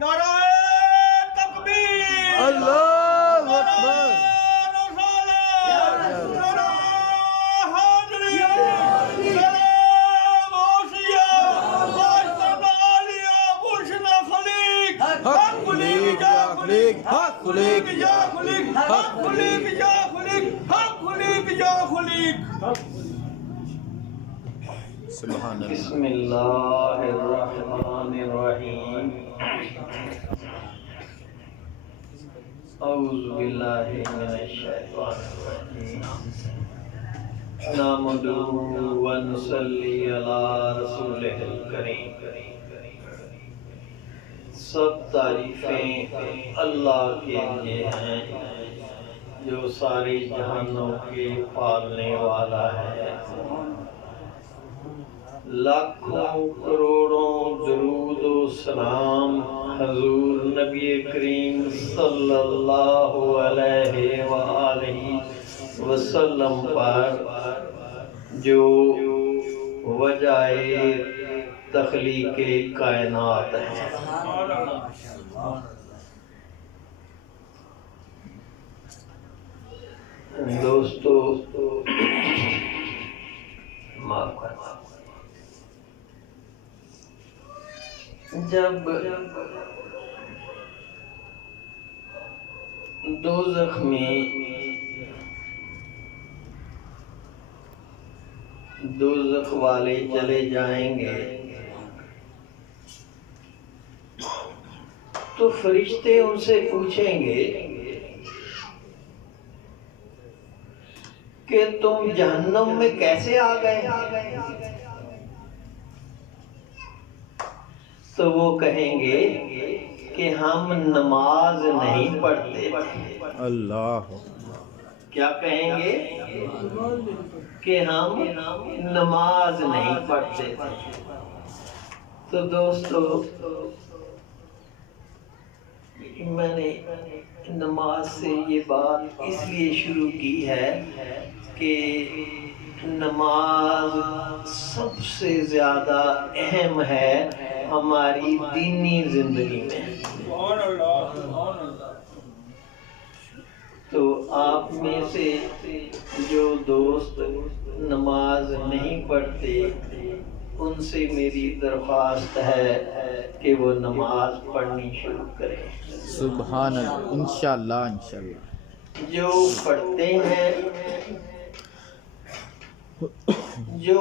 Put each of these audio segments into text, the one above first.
نعرہ تکبیر، اللہ اکبر۔ سبحان اللہ۔ بسم اللہ الرحمن الرحیم۔ اعوذ باللہ من الشیطان الرجیم۔ نحمدہ و نصلی علی رسولہ الکریم۔ سب تعریفیں اللہ کے لیے ہیں جو سارے جہانوں کے پالنے والا ہے۔ لاکھوں کروڑوں درود و سلام حضور نبی کریم صلی اللہ علیہ وآلہ وسلم پر جو وجہ تخلیق کائنات ہے۔ دوستو معاف کرنا، جب دوزخ میں دوزخ والے چلے جائیں گے تو فرشتے ان سے پوچھیں گے کہ تم جہنم میں کیسے آ گئے؟ تو وہ کہیں گے کہ ہم نماز نہیں پڑھتے تھے۔ اللہ کیا کہیں گے؟ کہ ہم نماز نہیں پڑھتے تھے۔ تو دوستو میں نے نماز سے یہ بات اس لیے شروع کی ہے کہ نماز سب سے زیادہ اہم ہے ہماری دینی زندگی میں۔ تو آپ میں سے جو دوست نماز نہیں پڑھتے ان سے میری درخواست ہے کہ وہ نماز پڑھنی شروع کریں۔ سبحان اللہ، انشاءاللہ انشاءاللہ۔ جو پڑھتے ہیں، جو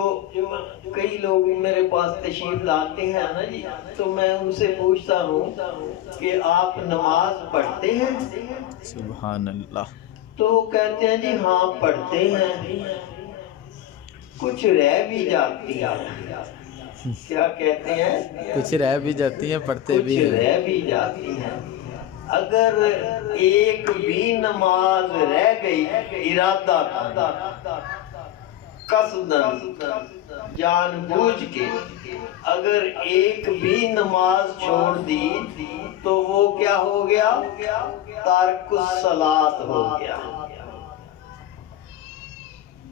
کئی لوگ میرے پاس تشریف لاتے ہیں نا جی، تو میں ان سے پوچھتا ہوں کہ آپ نماز پڑھتے ہیں؟ سبحان اللہ۔ تو کہتے ہیں جی ہاں پڑھتے ہیں، کچھ رہ بھی جاتی ہیں۔ کیا کہتے ہیں؟ کچھ رہ بھی جاتی ہیں، پڑھتے بھی کچھ ہیں۔ رہ بھی جاتی ہیں۔ اگر ایک بھی نماز رہ گئی ارادہ قصداً جان بوجھ کے، اگر ایک بھی نماز چھوڑ دی تو وہ کیا ہو گیا؟ تارک الصلاۃ ہو گیا۔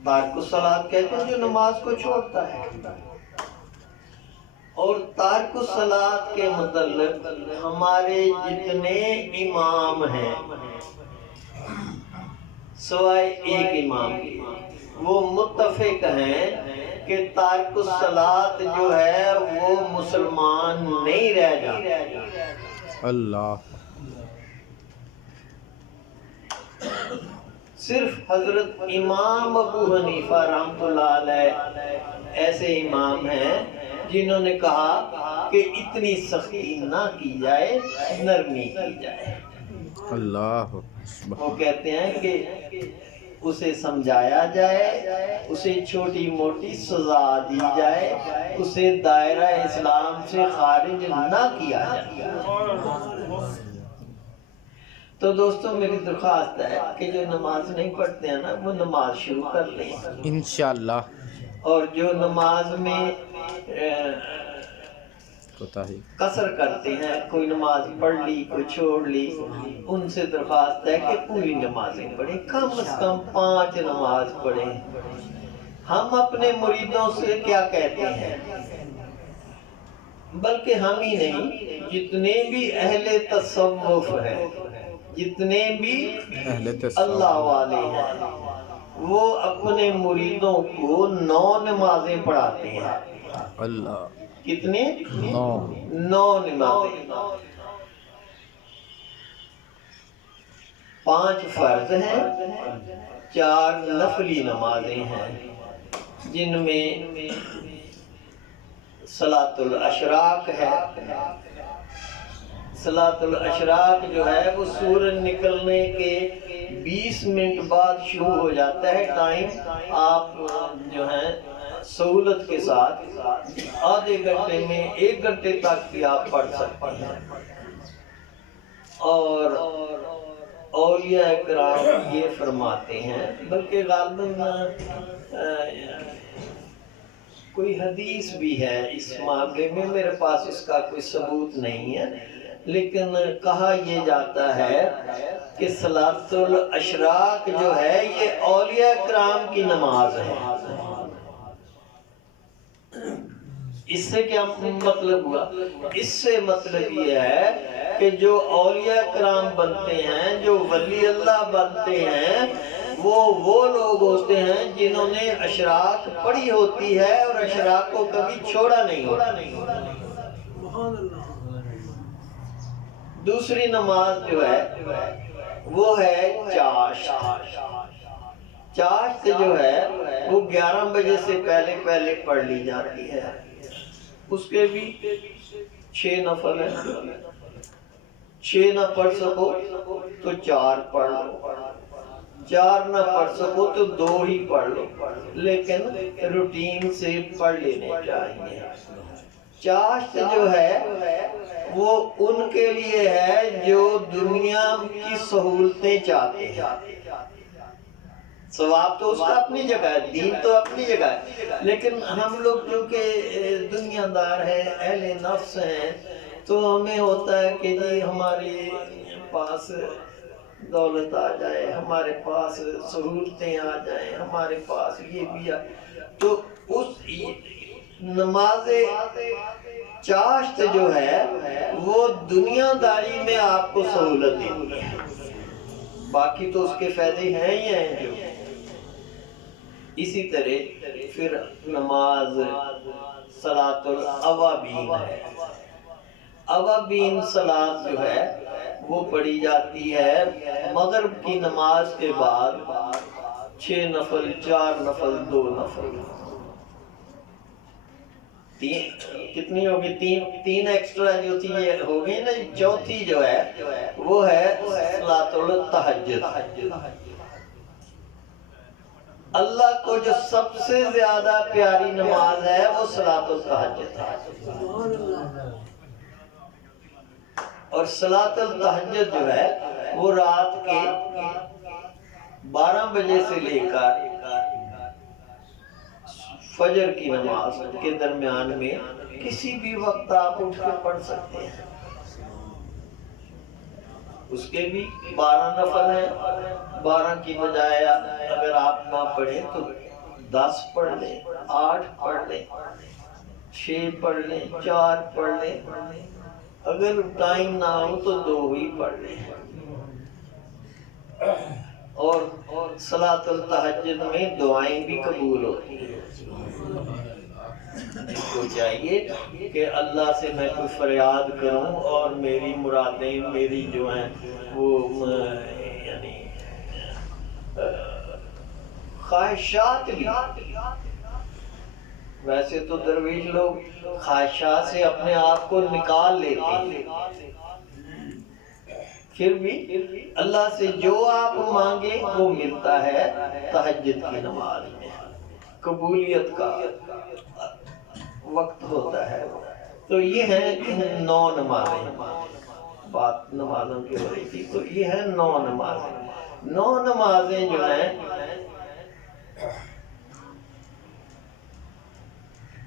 تارک الصلاۃ کہتے ہیں جو نماز کو چھوڑتا ہے۔ اور تارک الصلاۃ کے متعلق ہمارے جتنے امام ہیں سوائے ایک امام کے، وہ متفق ہیں کہ تارک الصلاۃ جو ہے وہ مسلمان نہیں رہ جاتا۔ اللہ۔ صرف حضرت امام ابو حنیفہ رحمۃ اللہ علیہ ایسے امام ہیں جنہوں نے کہا کہ اتنی سختی نہ کی جائے، نرمی کی جائے۔ اللہ۔ وہ کہتے ہیں کہ اسے سمجھایا جائے، اسے چھوٹی موٹی سزا دی جائے، اسے دائرہ اسلام سے خارج نہ کیا جائے۔ تو دوستو میری درخواست ہے کہ جو نماز نہیں پڑھتے ہیں نا وہ نماز شروع کر لیں انشاءاللہ۔ اور جو نماز میں قصر کرتے ہیں، کوئی نماز پڑھ لی کوئی چھوڑ لی، ان سے درخواست ہے کہ پوری نمازیں پڑھیں، کم از کم 5 نماز پڑھیں۔ ہم اپنے مریدوں سے کیا کہتے ہیں؟ بلکہ ہم ہی نہیں، جتنے بھی اہل تصوف ہیں، جتنے بھی اہل اللہ تصوف، والے ہیں، وہ اپنے مریدوں کو 9 نمازیں پڑھاتے ہیں۔ اللہ، کتنے؟ 9، 9 نمازیں۔ 5 فرض ہیں، 4 نفلی نمازیں ہیں، جن میں صلاۃ الاشراق ہے۔ صلاۃ الاشراق جو ہے وہ سورج نکلنے کے 20 منٹ بعد شروع ہو جاتا ہے ٹائم۔ آپ جو ہیں سہولت کے ساتھ آدھے گھنٹے میں 1 گھنٹے تک بھی آپ پڑھ سکتے ہیں۔ اور اولیاء کرام یہ فرماتے ہیں، بلکہ غالباً کوئی حدیث بھی ہے اس معاملے میں، میرے پاس اس کا کوئی ثبوت نہیں ہے، لیکن کہا یہ جاتا ہے کہ صلاۃ الاشراق جو ہے یہ اولیاء کرام کی نماز ہے۔ اس سے کیا مطلب ہوا؟ اس سے مطلب یہ ہے کہ جو اولیاء کرام بنتے ہیں، جو ولی اللہ بنتے ہیں، وہ لوگ ہوتے ہیں جنہوں نے اشراق پڑھی ہوتی ہے اور اشراق کو کبھی چھوڑا نہیں ہوتا۔ دوسری نماز جو ہے وہ ہے چاشت۔ چاشت جو ہے وہ 11 بجے سے پہلے پڑھ لی جاتی ہے۔ اس کے بھی 6 نفل ہیں۔ 6 نہ پڑھ سکو تو 4 پڑھ لو، 4 نہ پڑھ سکو تو 2 ہی پڑھ لو، لیکن روٹین سے پڑھ لینے چاہیے۔ چاشت جو ہے وہ ان کے لیے ہے جو دنیا کی سہولتیں چاہتے ہیں۔ ثواب تو اس کا اپنی جگہ ہے، دین تو اپنی جگہ ہے، لیکن ہم لوگ جو کہ دنیا دار ہیں، اہل نفس ہیں، تو ہمیں ہوتا ہے کہ جی ہمارے پاس دولت آ جائے، ہمارے پاس سہولتیں آ جائیں، ہمارے پاس یہ بھی تو اس نماز چاشت جو ہے وہ دنیا داری میں آپ کو سہولت دیتی ہے، باقی تو اس کے فائدے ہیں ہی ہیں جو۔ اسی طرح پھر نماز صلاۃ الاوابین ہے۔ اوابین صلاۃ جو ہے وہ پڑھی جاتی ہے مغرب کی نماز کے بعد، 6 نفل، 4 نفل، 2 نفل، کتنی ہوگی؟ 3 ایکسٹرا جو تھی یہ ہو گئی نا۔ چوتھی جو ہے وہ ہے صلاۃ التہجد۔ اللہ کو جو سب سے زیادہ پیاری نماز ہے وہ صلاۃ التہجد ہے، اور صلاۃ التہجد جو ہے وہ رات کے 12 بجے سے لے کر فجر کی نماز کے درمیان میں کسی بھی وقت آپ اٹھ کے پڑھ سکتے ہیں۔ اس کے بھی 12 نفل ہیں، 12 کی بجائے اگر آپ نہ پڑھیں تو 10 پڑھ لیں، 8 پڑھ لیں، 6 پڑھ لیں، 4 پڑھ لیں، اگر ٹائم نہ ہو تو 2 ہی پڑھ لیں۔ اور صلاۃ التہجد میں دعائیں بھی قبول ہوتی ہیں۔ اس کو چاہیے کہ اللہ سے میں کوئی فریاد کروں اور میری مرادیں میری جو ہیں وہ یعنی خواہشات بھی، ویسے تو درویش لوگ خواہشات سے اپنے آپ کو نکال لیتے ہیں، پھر بھی اللہ سے جو آپ مانگے وہ ملتا ہے تہجد کی نماز میں، قبولیت کا وقت ہوتا ہے۔ تو یہ ہیں 9 نمازیں، بات نمازوں کی ہو رہی تھی، تو یہ ہیں 9 نمازیں۔ 9 نمازیں جو ہیں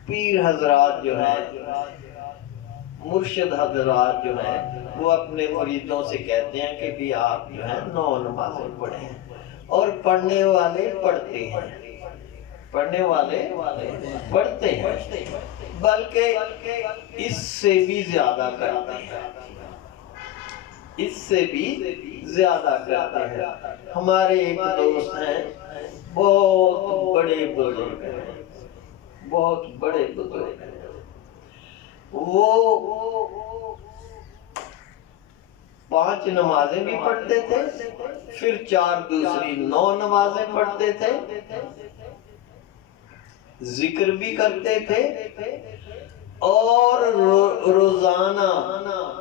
پیر حضرات جو ہیں، مرشد حضرات جو ہیں، وہ اپنے مریدوں سے کہتے ہیں کہ بھی آپ جو ہیں 9 نمازیں پڑھیں، اور پڑھنے والے پڑھتے ہیں۔ پڑھنے والے پڑھتے ہیں، بلکہ اس سے بھی زیادہ کرتے ہیں، اس سے بھی زیادہ کرتے ہیں۔ ہمارے ایک دوست ہیں، بہت بڑے بزرگ ہیں، بہت بڑے بزرگ ہیں، وہ 5 نمازیں بھی پڑھتے تھے، پھر 4 دوسری 9 نمازیں پڑھتے تھے، ذکر بھی کرتے تھے، اور روزانہ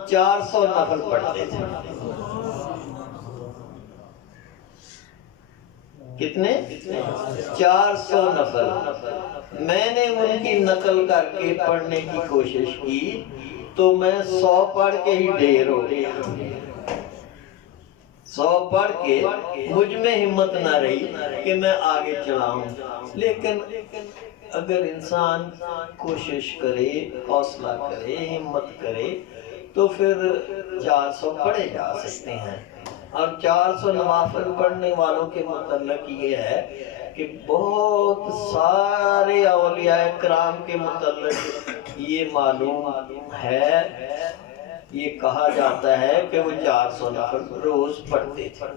400 نفل پڑھتے تھے۔ کتنے؟ 400 نفل۔ میں نے ان کی نقل کر کے پڑھنے کی کوشش کی تو میں 100 پڑھ کے ہی ڈھیر ہو گیا، 100 پڑھ کے مجھ میں ہمت نہ رہی کہ میں آگے چلاؤں۔ لیکن اگر انسان کوشش کرے، حوصلہ کرے، ہمت کرے تو پھر 400 پڑھے جا سکتے ہیں۔ اور 400 نوافل پڑھنے والوں کے متعلق یہ ہے کہ بہت سارے اولیاء کرام کے متعلق یہ معلوم ہے، یہ کہا جاتا ہے کہ وہ 400 نفل روز پڑھتے تھے۔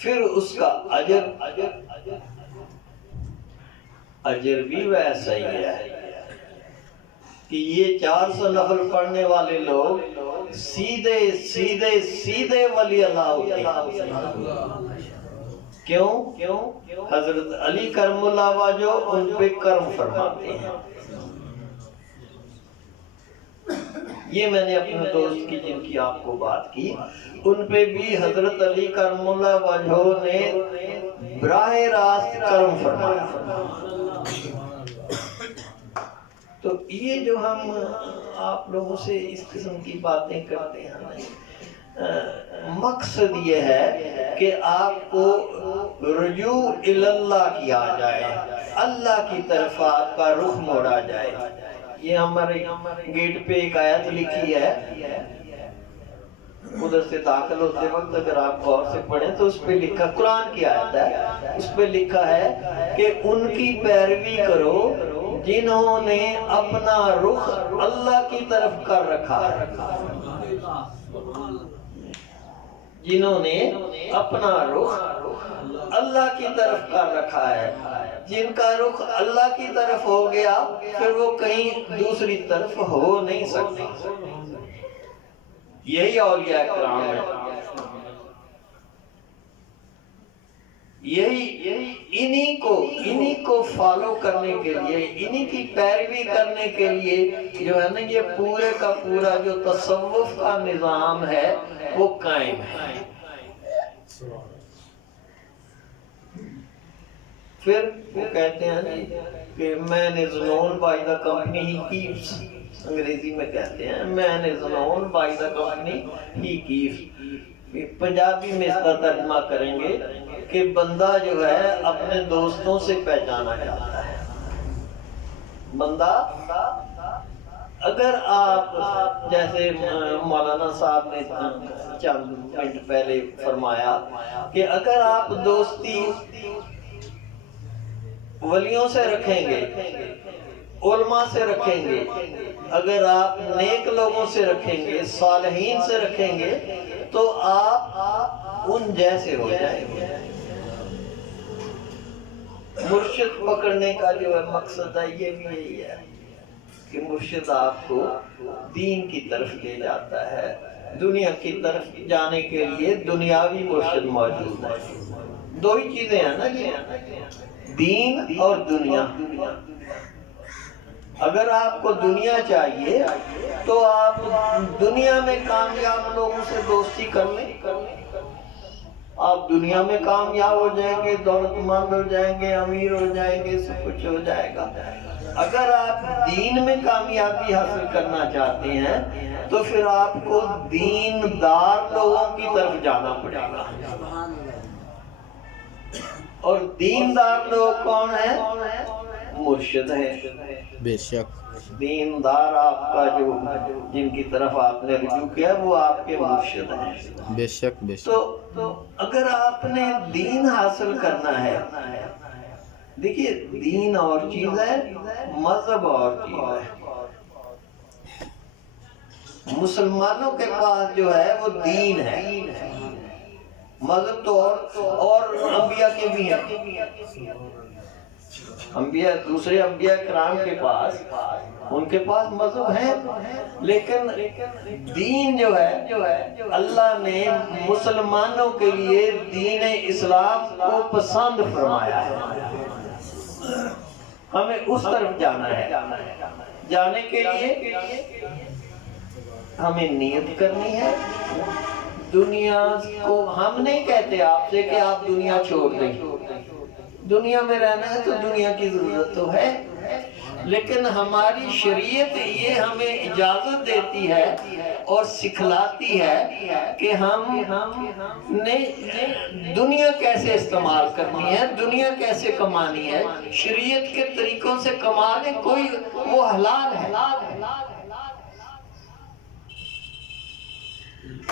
پھر اس کا اجر بھی ویسا ہی ہے کہ یہ 400 نفل پڑھنے والے لوگ سیدھے سیدھے سیدھے ولی اللہ ہوتے ہیں۔ کیوں؟ حضرت علی کرم اللہ وجہ ان پہ کرم فرماتے ہیں۔ یہ میں نے اپنے دوست کی جن کی آپ کو بات کی، ان پہ بھی حضرت علی کرم اللہ وجہ نے براہ راست کرم فرمایا۔ تو یہ جو ہم آپ لوگوں سے اس قسم کی باتیں کرتے ہیں، مقصد یہ ہے کہ آپ کو رجوع اللہ کیا جائے، اللہ کی طرف آپ کا رخ موڑا جائے۔ یہ ہمارے گیٹ پہ ایک آیت لکھی ہے، ادھر سے داخل ہوتے وقت اگر آپ غور سے پڑھیں تو اس پہ لکھا، قرآن کی آیت ہے، اس پہ لکھا ہے کہ ان کی پیروی کرو جنہوں نے اپنا رخ اللہ کی طرف کر رکھا ہے، جنہوں نے اپنا رخ اللہ کی طرف کر رکھا ہے۔ جن کا رخ اللہ کی طرف ہو گیا پھر وہ کہیں دوسری طرف ہو نہیں سکتے۔ یہی اولیاء کرام ہے، انہی کو فالو کرنے کے لیے، انہی کی پیروی کرنے کے لیے جو ہے نا یہ پورے کا پورا جو تصوف کا نظام ہے وہ قائم ہے۔ پھر وہ کہتے ہیں کہ man is known by the company he keeps، انگریزی میں کہتے ہیں man is known by the company he keeps۔ Punjabi میں اس کا ترجمہ کریں گے کہ بندہ جو ہے اپنے دوستوں سے پہچانا جاتا ہے۔ بندہ اگر آپ جیسے مولانا صاحب نے چند منٹ پہلے فرمایا کہ اگر آپ دوستی ولیوں سے رکھیں گے، علماء سے رکھیں گے، اگر آپ نیک لوگوں سے رکھیں گے، صالحین سے رکھیں گے تو آپ ان جیسے ہو جائیں گے۔ مرشد پکڑنے کا جو ہے مقصد ہے یہ بھی یہی ہے کہ مرشد آپ کو دین کی طرف لے جاتا ہے۔ دنیا کی طرف جانے کے لیے دنیاوی مرشد موجود ہے۔ دو ہی چیزیں ہیں نا جی، دین اور دنیا۔ اگر آپ کو دنیا چاہیے تو آپ دنیا میں کامیاب لوگوں سے دوستی کر لیں، آپ دنیا میں کامیاب ہو جائیں گے، دولت مند ہو جائیں گے، امیر ہو جائیں گے، سب کچھ ہو جائے گا۔ اگر آپ دین میں کامیابی حاصل کرنا چاہتے ہیں تو پھر آپ کو دیندار لوگوں کی طرف جانا پڑے گا۔ اور دیندار لوگ کون ہیں؟ مرشد ہیں۔ بے شک دیندار آپ کا جو جن کی طرف آپ نے رجوع کیا وہ آپ کے مرشد ہیں. بے شک بے شک. تو اگر آپ نے دین حاصل کرنا ہے، دیکھیے دین اور چیز ہے، مذہب اور چیز ہے. مسلمانوں کے پاس جو ہے وہ دین ہے، مذہب تو اور انبیاء کے بھی ہیں. انبیاء دوسرے انبیاء کرام کے پاس ان کے پاس مذہب ہے، لیکن دین جو ہے اللہ نے مسلمانوں کے لیے دین اسلام کو پسند فرمایا ہے. ہمیں اس طرف جانا ہے. جانے کے لیے ہمیں نیت کرنی ہے. دنیا کو ہم نہیں کہتے آپ سے کہ آپ دنیا چھوڑ دیں. دنیا میں رہنا ہے تو دنیا کی ضرورت تو ہے، لیکن ہماری شریعت یہ ہمیں اجازت دیتی ہے اور سکھلاتی ہے کہ ہم نے دنیا کیسے استعمال کرنی ہے، دنیا کیسے کمانی ہے. شریعت کے طریقوں سے کما لیں، کوئی وہ حلال ہے.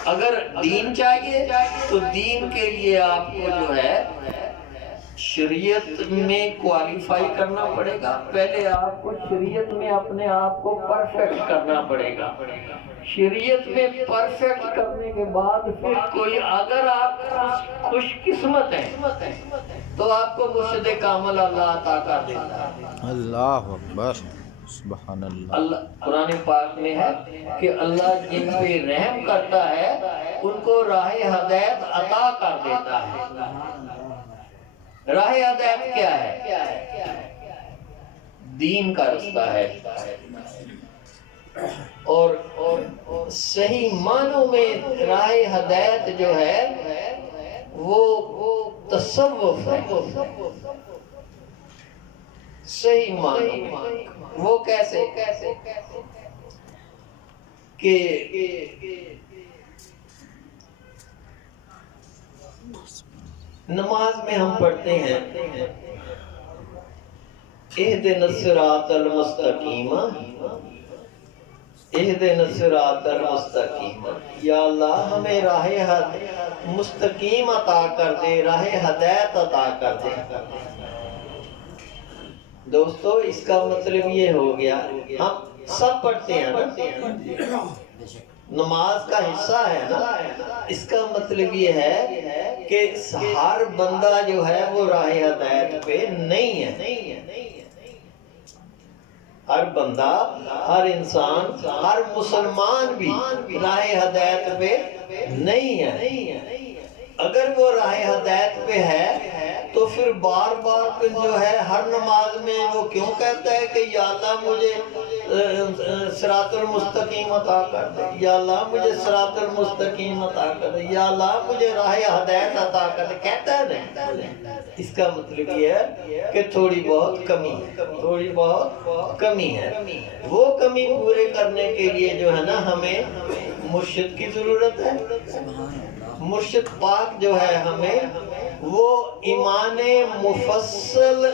اگر دین چاہیے تو دین کے لیے آپ کو جو ہے شریعت میں کوالیفائی کرنا پڑے گا. پہلے آپ کو شریعت میں اپنے آپ کو پرفیکٹ کرنا پڑے گا. شریعت میں پرفیکٹ کرنے کے بعد پھر کوئی اگر آپ خوش قسمت ہیں تو آپ کو مرشد کامل اللہ عطا کر دیتا ہے. اللہ اکبر. سبحان اللہ. اللہ قرآن پاک میں ہے کہ اللہ جن پہ رحم کرتا ہے ان کو راہ ہدایت عطا کر دیتا ہے. راہ ہدایت کیا ہے؟ دین کا رستہ ہے. اور صحیح معنوں میں راہ ہدایت جو ہے وہ تصوف ہے. صحیح معنوں میں وہ کیسے کہ نماز میں ہم پڑھتے ہیں اہدنا الصراط المستقیم، اہدنا الصراط المستقیم. یا اللہ ہمیں راہ مستقیم عطا کر دے، راہ ہدایت عطا کر دے. دوستو اس کا مطلب یہ ہو گیا، ہم سب پڑھتے ہیں نا، نماز کا حصہ ہے نا. اس کا مطلب یہ ہے کہ ہر بندہ جو ہے وہ راہ ہدایت پہ نہیں ہے. ہر بندہ، ہر انسان، ہر مسلمان بھی راہ ہدایت پہ نہیں ہے. اگر وہ راہ ہدایت پہ ہے تو پھر بار بار جو ہے ہر نماز میں وہ کیوں کہتا ہے کہ یا اللہ مجھے صراط المستقیم عطا کر دے، یا اللہ مجھے صراط المستقیم عطا کر دے، یا اللہ مجھے راہ ہدایت عطا کر دے. کہتا ہے نہیں. اس کا مطلب یہ ہے کہ تھوڑی بہت کمی ہے، تھوڑی بہت کمی ہے. وہ کمی پورے کرنے کے لیے جو ہے نا ہمیں مرشد کی ضرورت ہے. مرشد پاک جو ہے ہمیں وہ ایمان مفصل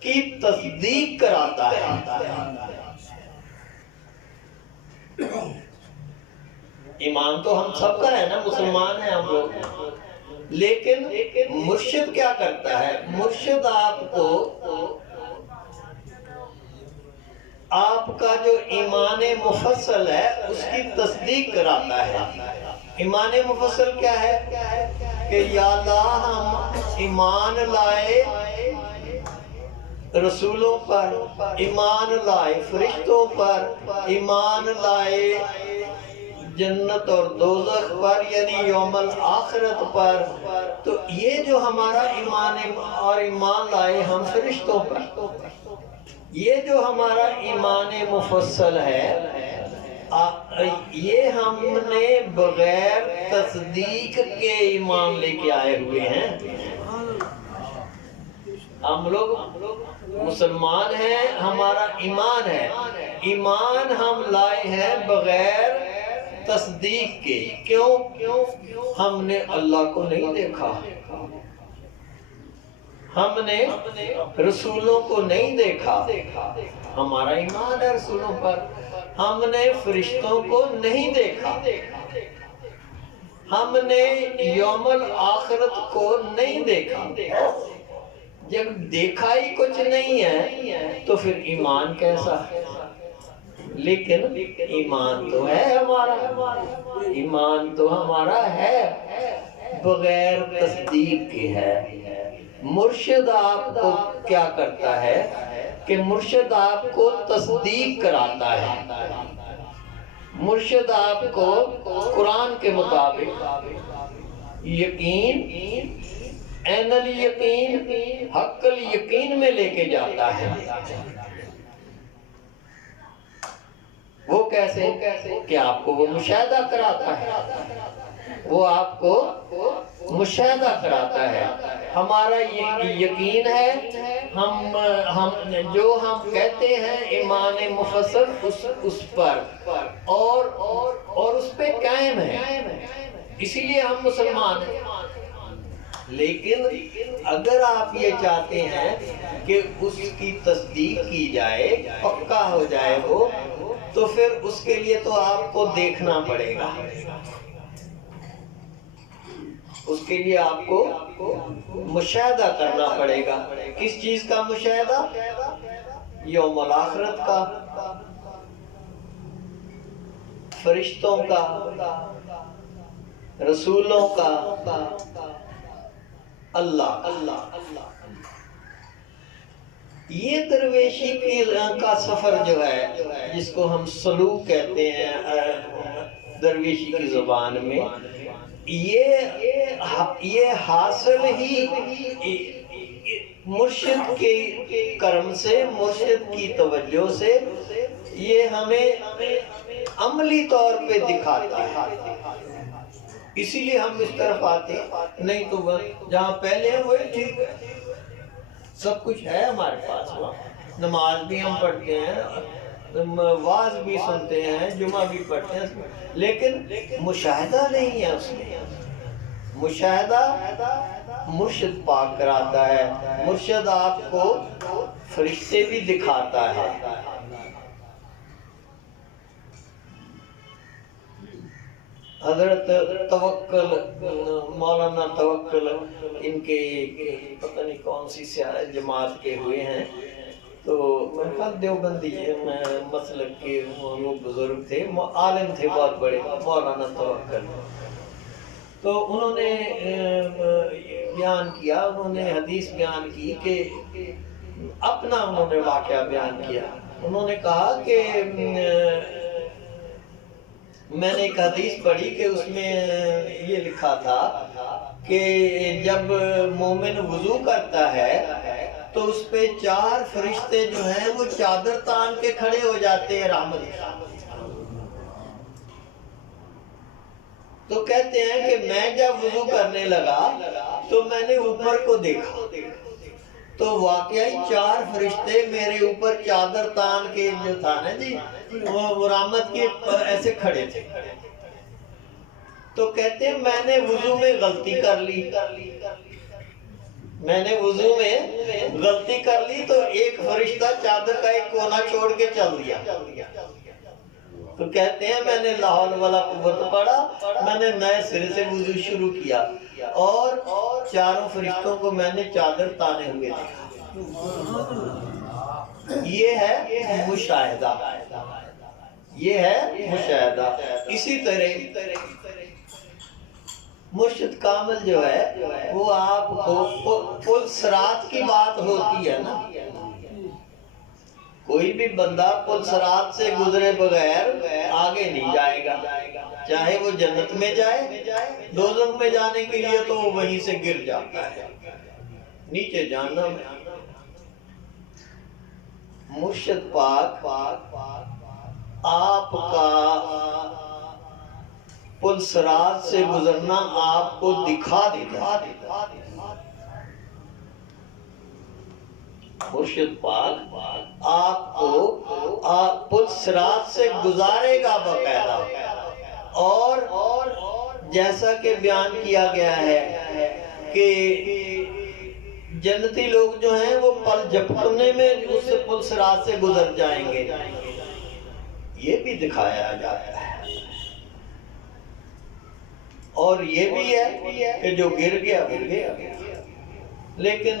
کی تصدیق کراتا ہے. ایمان تو ہم سب کا ہے نا، مسلمان ہیں ہم لوگ، لیکن مرشد کیا کرتا ہے؟ مرشد آپ کو آپ کا جو ایمان مفصل ہے اس کی تصدیق کراتا ہے. ایمان مفصل کیا ہے؟ کہ یا اللہ ہم ایمان لائے رسولوں پر، ایمان لائے فرشتوں پر، ایمان لائے جنت اور دوزخ پر، یعنی یوم الآخرت پر. تو یہ جو ہمارا ایمان اور ایمان لائے ہم فرشتوں پر، یہ جو ہمارا ایمان مفصل ہے یہ ہم نے بغیر تصدیق کے ایمان لے کے آئے ہوئے ہیں. ہم لوگ مسلمان ہیں، ہمارا ایمان ہے، ایمان ہم لائے ہیں بغیر تصدیق کے. کیوں؟ ہم نے اللہ کو نہیں دیکھا، ہم نے رسولوں کو نہیں دیکھا، ہمارا ایمان ہے رسولوں پر. ہم نے فرشتوں کو نہیں دیکھا, ہم نے یوم الآخرت کو نہیں دیکھا. جب دیکھا ہی کچھ نہیں ہے تو پھر ایمان کیسا ہے؟ لیکن ایمان تو ہے ہمارا, ایمان تو ہمارا ہے, بغیر تصدیق کے ہے. مرشد آپ کو کیا کرتا ہے کہ مرشد آپ کو تصدیق کراتا ہے. مرشد آپ کو قرآن کے مطابق یقین, عین الیقین, حق الیقین میں لے کے جاتا ہے. وہ کیسے کہ آپ کو وہ مشاہدہ کراتا ہے, وہ آپ کو مشاہدہ کراتا ہے. ہمارا یہ یقین ہے, ہم جو ہم کہتے ہیں ایمان مفصل اس پر اور اس پہ قائم ہے, اسی لیے ہم مسلمان ہیں. لیکن اگر آپ یہ چاہتے ہیں کہ اس کی تصدیق کی جائے, پکا ہو جائے وہ, تو پھر اس کے لیے تو آپ کو دیکھنا پڑے گا. اس کے لیے آپ کو مشاہدہ کرنا پڑے گا. کس چیز کا مشاہدہ؟ یوم الآخرت کا, فرشتوں کا, رسولوں کا, اللہ. یہ درویشی کا سفر جو ہے, جس کو ہم سلوک کہتے ہیں درویشی کی زبان میں, یہ حاصل ہی مرشد کے کرم سے, مرشد کی توجہ سے, یہ ہمیں عملی طور پہ دکھاتا ہے. اسی لیے ہم اس طرف آتے ہیں. نہیں تو جہاں پہلے ہیں وہی ٹھیک ہے, سب کچھ ہے ہمارے پاس, نماز بھی ہم پڑھتے ہیں, واعظ بھی سنتے ہیں, جمعہ بھی پڑھتے ہیں, لیکن مشاہدہ نہیں ہے اس میں. مشاہدہ مرشد پاک کراتا ہے. مرشد آپ کو فرشتے بھی دکھاتا ہے. حضرت توکل, مولانا توکل, ان کے پتہ نہیں کون سی جماعت کے ہوئے ہیں, تو میں خود دیوبندی مسلک کے وہ بزرگ تھے, عالم تھے بہت بڑے, مولانا توکل. تو انہوں نے بیان کیا, انہوں نے حدیث بیان کی کہ اپنا انہوں نے واقعہ بیان کیا. انہوں نے کہا کہ میں نے ایک حدیث پڑھی کہ اس میں یہ لکھا تھا کہ جب مومن وضو کرتا ہے تو اس پہ 4 فرشتے جو ہیں وہ چادر تان کے کھڑے ہو جاتے ہیں رحمت. تو کہتے ہیں کہ میں جب وضو کرنے لگا تو میں نے اوپر کو دیکھا, تو واقعی 4 فرشتے میرے اوپر چادر تان کے جو تھا نا جی, وہ رحمت کے ایسے کھڑے تھے. تو کہتے ہیں میں نے وضو میں غلطی کر لی, میں نے وضو میں غلطی کر لی تو ایک فرشتہ چادر کا ایک کونا چھوڑ کے چل دیا. تو کہتے ہیں میں نے لا حول ولا قوت پڑھا, میں نے نئے سرے سے وضو شروع کیا اور 4 فرشتوں کو میں نے چادر تانے ہوئے دیکھا. یہ ہے مشاہدہ, یہ ہے مشاہدہ. اسی طرح مرشد کامل جو ہے وہ آپ کو پل صراط کی بات ہوتی ہے نا, کوئی بھی بندہ پل صراط سے گزرے بغیر آگے نہیں جائے گا, چاہے وہ جنت میں جائے, دوزخ میں جانے کے لیے تو وہ وہیں سے گر جاتا ہے نیچے جہنم میں. مرشد پاک آپ کا پل صراط سے گزرنا آپ کو دکھا دیتا. مرشد پاک آپ کو پل صراط سے گزارے گا باقاعدہ, اور جیسا کہ بیان کیا گیا ہے کہ جنتی لوگ جو ہیں وہ پل جھپکنے میں اس سے پل صراط سے گزر جائیں گے، یہ بھی دکھایا جاتا ہے۔ اور یہ بھی ہے کہ جو گر گیا وہ گیا، لیکن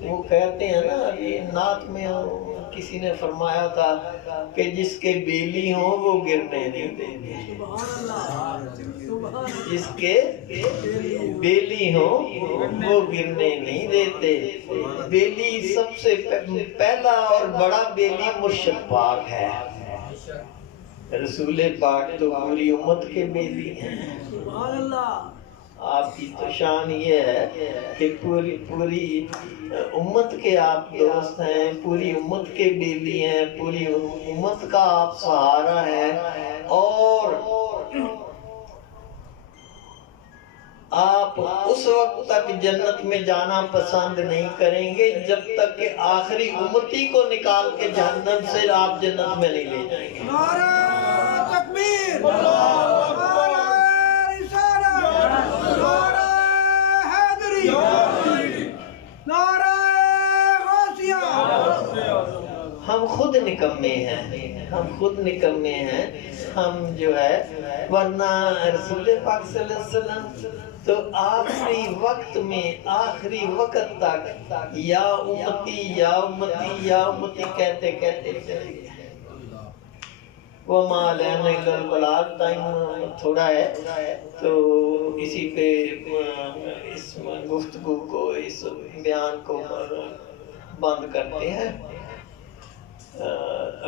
وہ کہتے ہیں نا، یہ نعت میں کسی نے فرمایا تھا کہ جس کے بیلی ہوں وہ گرنے نہیں دیتے، جس کے بیلی ہوں وہ گرنے نہیں دیتے۔ بیلی سب سے پہلا اور بڑا بیلی مرشد پاک ہے، رسول پاک تو پوری امت کے بیلی ہیں۔ آپ کی تو شان یہ ہے کہ پوری امت کے آپ دوست ہیں، پوری امت کے بیلی ہیں، پوری امت کا آپ سہارا ہیں، اور آپ اس وقت تک جنت میں جانا پسند نہیں کریں گے جب تک کہ آخری امتی کو نکال کے جہنم سے آپ جنت میں نہیں لے جائیں گے۔ نعرہ تکبیر، نعرہ رسالت، نعرہ حیدری، نعرہ غوثیہ۔ ہم خود نکمے ہیں، ہم خود نکمے ہیں، ہم جو ہے، ورنہ رسول پاک صلی اللہ علیہ وسلم تو آخری وقت میں، آخری وقت تک یا امتی یا امتی یا امتی کہتے کہتے چلے گئے۔ وَمَا عَلَيْنَا إِلَّا الْبَلَاغُ، ٹائم تھوڑا ہے تو اسی پہ اس گفتگو کو، اس بیان کو بند کرتے ہیں۔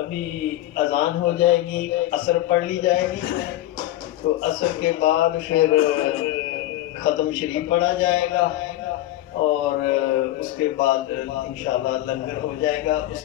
ابھی اذان ہو جائے گی، عصر پڑھ لی جائے گی، تو عصر کے بعد پھر ختم شریف پڑھا جائے گا، اور اس کے بعد انشاءاللہ لنگر ہو جائے گا۔